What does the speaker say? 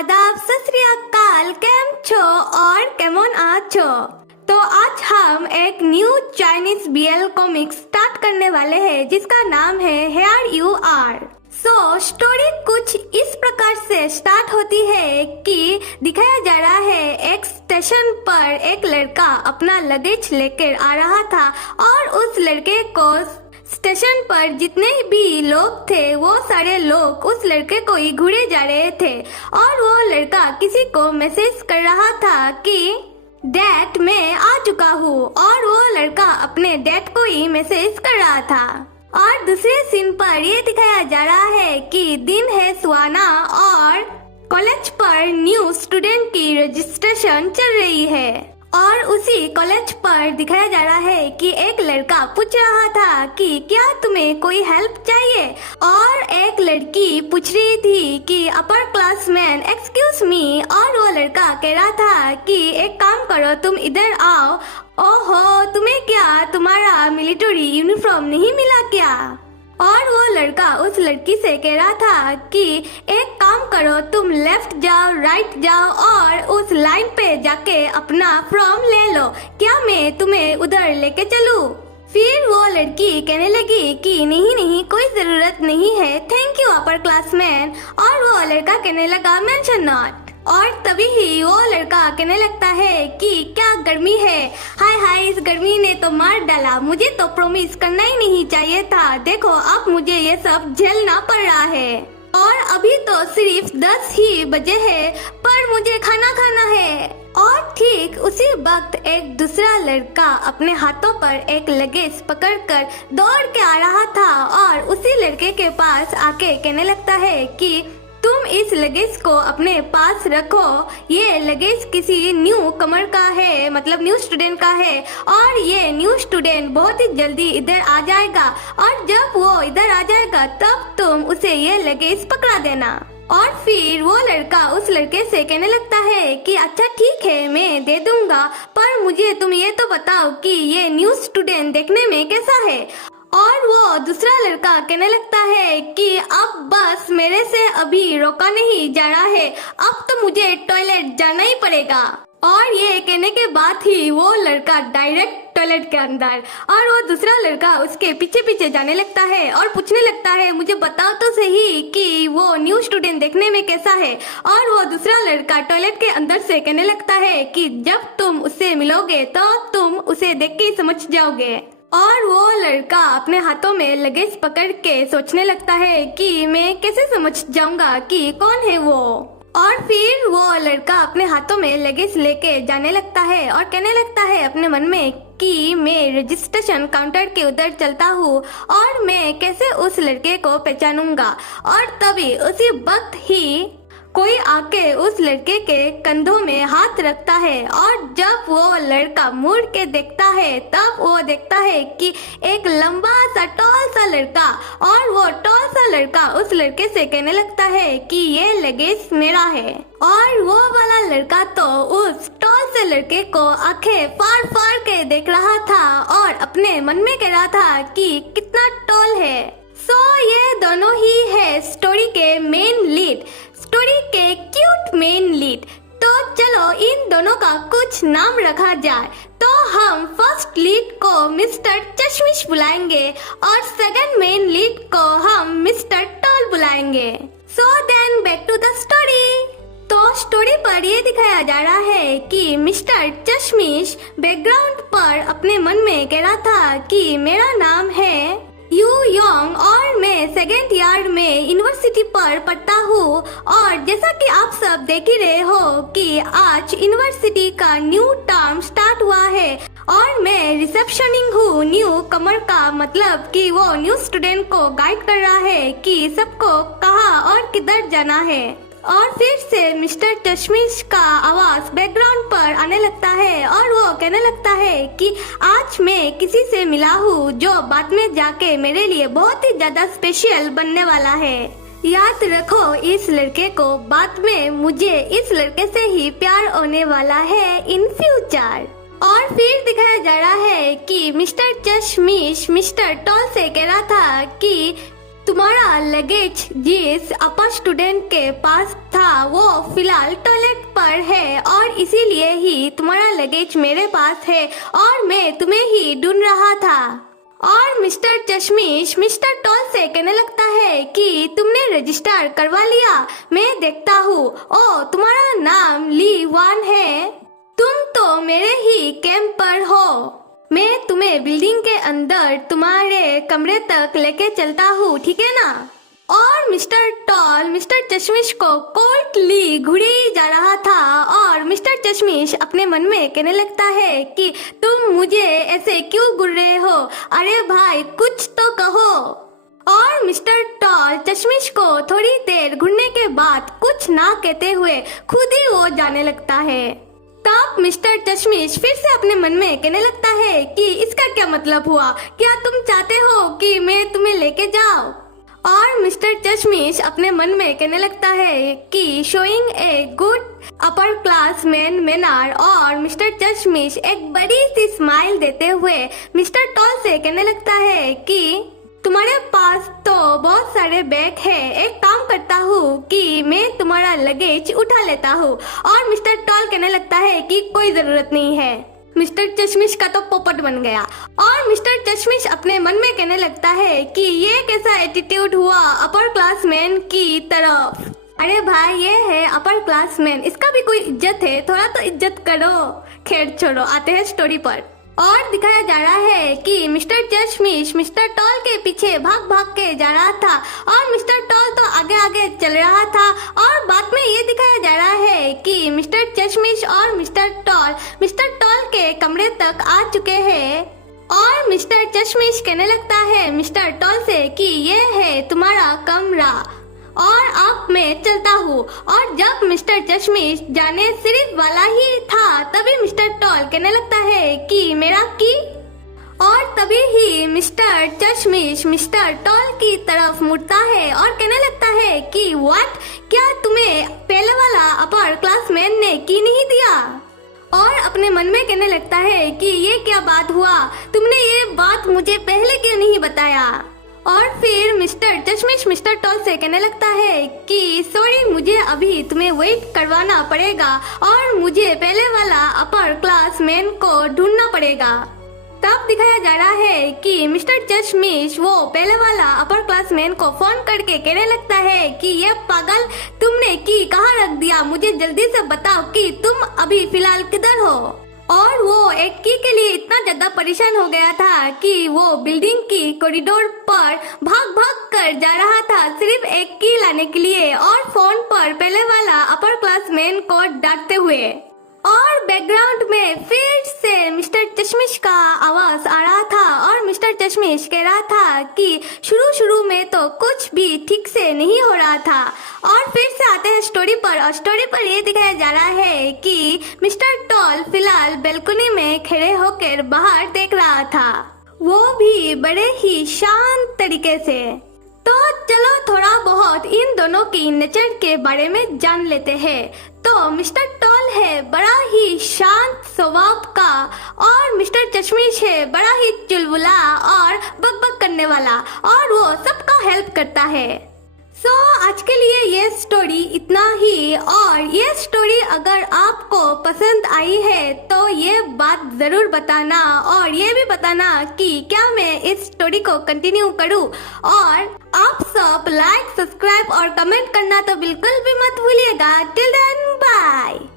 आदाब, सत श्री अकाल, केम छो और केमन आछो। तो आज हम एक new Chinese BL comic start करने वाले हैं जिसका नाम है हेयर यू आर। स्टोरी कुछ इस प्रकार से स्टार्ट होती है कि दिखाया जा रहा है एक स्टेशन पर एक लड़का अपना लगेज लेकर आ रहा था और उस लड़के को स्टेशन पर जितने भी लोग थे वो सारे लोग उस लड़के को ही घूरे जा रहे थे और वो लड़का किसी को मैसेज कर रहा था कि डैड मैं आ चुका हूँ, और वो लड़का अपने डैड को ही मैसेज कर रहा था। और दूसरे सीन पर ये दिखाया जा रहा है कि दिन है सुहाना और कॉलेज पर न्यू स्टूडेंट की रजिस्ट्रेशन चल रही है। और उसी कॉलेज पर दिखाया जा रहा है कि एक लड़का पूछ रहा था कि क्या तुम्हें कोई हेल्प चाहिए, और एक लड़की पूछ रही थी कि अपर क्लासमैन एक्सक्यूज मी, और वो लड़का कह रहा था कि एक काम करो तुम इधर आओ। ओहो, तुम्हें क्या तुम्हारा मिलिट्री यूनिफॉर्म नहीं मिला क्या? और वो लड़का उस लड़की से कह रहा था कि एक काम करो तुम लेफ्ट जाओ राइट जाओ और उस लाइन पे जाके अपना फॉर्म ले लो, क्या मैं तुम्हें उधर लेके चलूं? फिर वो लड़की कहने लगी कि नहीं नहीं कोई जरूरत नहीं है, थैंक यू अपर क्लासमैन। और वो लड़का कहने लगा मेंशन नॉट। और तभी ही वो लड़का कहने लगता है कि क्या गर्मी है, हाय हाय इस गर्मी ने तो मार डाला, मुझे तो प्रॉमिस करना ही नहीं चाहिए था, देखो अब मुझे ये सब झेलना पड़ रहा है। और अभी तो सिर्फ 10 ही बजे है पर मुझे खाना खाना है। और ठीक उसी वक्त एक दूसरा लड़का अपने हाथों पर एक लगेज पकड़कर दौड़ के आ रहा था और उसी लड़के के पास आके कहने लगता है कि तुम इस लगेज को अपने पास रखो, ये लगेज किसी न्यू कमर का है, मतलब न्यू स्टूडेंट का है, और ये न्यू स्टूडेंट बहुत ही जल्दी इधर आ जाएगा, और जब वो इधर आ जाएगा तब तुम उसे ये लगेज पकड़ा देना। और फिर वो लड़का उस लड़के से कहने लगता है कि अच्छा ठीक है मैं दे दूंगा, पर मुझे तुम ये तो बताओ कि ये न्यू स्टूडेंट देखने में कैसा है। और वो दूसरा लड़का कहने लगता है कि अब बस मेरे से अभी रोका नहीं जा रहा है, अब तो मुझे टॉयलेट जाना ही पड़ेगा। और ये कहने के बाद ही वो लड़का डायरेक्ट टॉयलेट के अंदर, और वो दूसरा लड़का उसके पीछे पीछे जाने लगता है और पूछने लगता है मुझे बताओ तो सही कि वो न्यू स्टूडेंट देखने में कैसा है। और वो दूसरा लड़का टॉयलेट के अंदर से कहने लगता है कि जब तुम उससे मिलोगे तो तुम उसे देख के समझ जाओगे। और वो लड़का अपने हाथों में लगेज पकड़ के सोचने लगता है कि मैं कैसे समझ जाऊंगा कि कौन है वो। और फिर वो लड़का अपने हाथों में लगेज लेके जाने लगता है और कहने लगता है अपने मन में कि मैं रजिस्ट्रेशन काउंटर के उधर चलता हूँ और मैं कैसे उस लड़के को पहचानूंगा। और तभी उसी वक्त ही कोई आके उस लड़के के कंधों में हाथ रखता है, और जब वो लड़का मुड़ के देखता है तब वो देखता है कि एक लंबा सा टॉल सा लड़का, और वो टॉल सा लड़का उस लड़के से कहने लगता है कि ये लगेज मेरा है। और वो वाला लड़का तो उस टॉल से लड़के को आंखें फाड़ फाड़ के देख रहा था और अपने मन में कह रहा था कि कितना टॉल है। ये दोनों ही है स्टोरी के मेन लीड, स्टोरी के क्यूट मेन लीड। तो चलो इन दोनों का कुछ नाम रखा जाए। तो हम फर्स्ट लीड को मिस्टर चश्मिश बुलाएंगे और सेकंड मेन लीड को हम मिस्टर टॉल बुलाएंगे। So then back to the story. तो स्टोरी पर ये दिखाया जा रहा है कि मिस्टर चश्मिश बैकग्राउंड पर अपने मन में कह रहा था कि मेरा नाम है यू योंग और मैं सेकेंड ईयर में यूनिवर्सिटी पर पढ़ता हूँ। और जैसा कि आप सब देख ही रहे हो कि आज यूनिवर्सिटी का न्यू टर्म स्टार्ट हुआ है और मैं रिसेप्शनिंग हूँ न्यू कमर का, मतलब कि वो न्यू स्टूडेंट को गाइड कर रहा है कि सबको कहाँ और किधर जाना है। और फिर से मिस्टर चश्मिश का आवाज बैकग्राउंड पर आने लगता है और वो कहने लगता है कि आज मैं किसी से मिला हूँ जो बाद में जाके मेरे लिए बहुत ही ज्यादा स्पेशल बनने वाला है। याद रखो इस लड़के को, बाद में मुझे इस लड़के से ही प्यार होने वाला है इन फ्यूचर। और फिर दिखाया जा रहा है कि मिस्टर चश्मिश मिस्टर टॉल से कह रहा था कि तुम्हारा लगेज जिस अपर स्टूडेंट के पास था वो फिलहाल टॉयलेट पर है और इसीलिए ही तुम्हारा लगेज मेरे पास है और मैं तुम्हें ही ढूंढ रहा था। और मिस्टर चश्मिश मिस्टर टॉल से कहने लगता है कि तुमने रजिस्टर करवा लिया, मैं देखता हूँ। ओ, तुम्हारा नाम ली वान है, तुम तो मेरे ही कैंप पर हो। मैं तुम्हें बिल्डिंग के अंदर तुम्हारे कमरे तक लेके चलता हूँ, ठीक है ना? और मिस्टर टॉल मिस्टर चश्मिश को कोल्टली घूरे जा रहा था और मिस्टर चश्मिश अपने मन में कहने लगता है कि तुम मुझे ऐसे क्यों घूर रहे हो? अरे भाई कुछ तो कहो। और मिस्टर टॉल चश्मिश को थोड़ी देर घूरने के बाद कुछ ना कहते हुए खुद ही वो जाने लगता है। तब मिस्टर चश्मिश फिर से अपने मन में कहने लगता है कि इसका क्या मतलब हुआ? क्या तुम चाहते हो कि मैं तुम्हें लेके जाऊं? और मिस्टर चश्मिश अपने मन में कहने लगता है कि showing a good upper class man manner. और मिस्टर चश्मिश एक बड़ी सी स्माइल देते हुए मिस्टर टॉल से कहने लगता है कि तुम्हारे पास तो बहुत सारे बैग है, एक काम करता हूँ कि मैं तुम्हारा लगेज उठा लेता हूँ। और मिस्टर टॉल कहने लगता है कि कोई जरूरत नहीं है। मिस्टर चश्मिश का तो पोपट बन गया और मिस्टर चश्मिश अपने मन में कहने लगता है कि ये कैसा एटीट्यूड हुआ अपर क्लासमैन की तरफ। अरे भाई ये है अपर क्लासमैन, इसका भी कोई इज्जत है, थोड़ा तो इज्जत करो। खैर छोड़ो, आते हैं स्टोरी पर। और दिखाया जा रहा है कि मिस्टर चश्मिश मिस्टर टॉल के पीछे भाग भाग के जा रहा था और मिस्टर टॉल तो आगे आगे चल रहा था। और बाद में ये दिखाया जा रहा है कि मिस्टर चश्मिश और मिस्टर टॉल के कमरे तक आ चुके हैं। और मिस्टर चश्मिश कहने लगता है मिस्टर टॉल से कि ये है तुम्हारा कमरा और अब मैं चलता हूँ। और जब मिस्टर चश्मिश जाने सिर्फ वाला ही था तभी मिस्टर टॉल कहने लगता है कि मेरा की। और तभी ही मिस्टर चश्मिश मिस्टर टॉल की तरफ मुड़ता है और कहने लगता है कि व्हाट, क्या तुम्हें पहले वाला अपर क्लासमैन ने की नहीं दिया? और अपने मन में कहने लगता है कि ये क्या बात हुआ, तुमने ये बात मुझे पहले क्यों नहीं बताया? और फिर मिस्टर चश्मिश मिस्टर टॉल से कहने लगता है कि सॉरी, मुझे अभी तुम्हें वेट करवाना पड़ेगा और मुझे पहले वाला अपर क्लास मैन को ढूंढना पड़ेगा। तब दिखाया जा रहा है कि मिस्टर चश्मिश वो पहले वाला अपर क्लास मैन को फोन करके कहने लगता है कि ये पागल, तुमने की कहाँ रख दिया, मुझे जल्दी से बताओ कि तुम अभी फिलहाल किधर हो। और वो एक की के लिए इतना ज्यादा परेशान हो गया था कि वो बिल्डिंग की कॉरिडोर पर भाग भाग कर जा रहा था सिर्फ एक की लाने के लिए और फोन पर पहले वाला अपर क्लास मैन को डांटते हुए। और बैकग्राउंड में फिर से मिस्टर चश्मिश का आवाज आ रहा था और मिस्टर चश्मिश कह रहा था कि शुरू में तो कुछ भी ठीक से नहीं हो रहा था। और फिर से आते हैं स्टोरी पर और स्टोरी पर ये दिखाया जा रहा है कि मिस्टर टॉल फिलहाल बैल्कनी में खड़े होकर बाहर देख रहा था, वो भी बड़े ही शांत तरीके से। तो चलो थोड़ा बहुत इन दोनों की नेचर के बारे में जान लेते हैं। तो मिस्टर टॉल है बड़ा ही शांत स्वभाव का और मिस्टर चश्मिश है बड़ा ही चुलबुला और बकबक करने वाला और वो सबका हेल्प करता है। सो आज के लिए ये स्टोरी इतना ही। और ये स्टोरी अगर आपको पसंद आई है तो ये बात जरूर बताना और ये भी बताना कि क्या मैं इस स्टोरी को कंटिन्यू करूं। और आप सब लाइक, सब्सक्राइब और कमेंट करना तो बिल्कुल भी मत भूलिएगा। टिल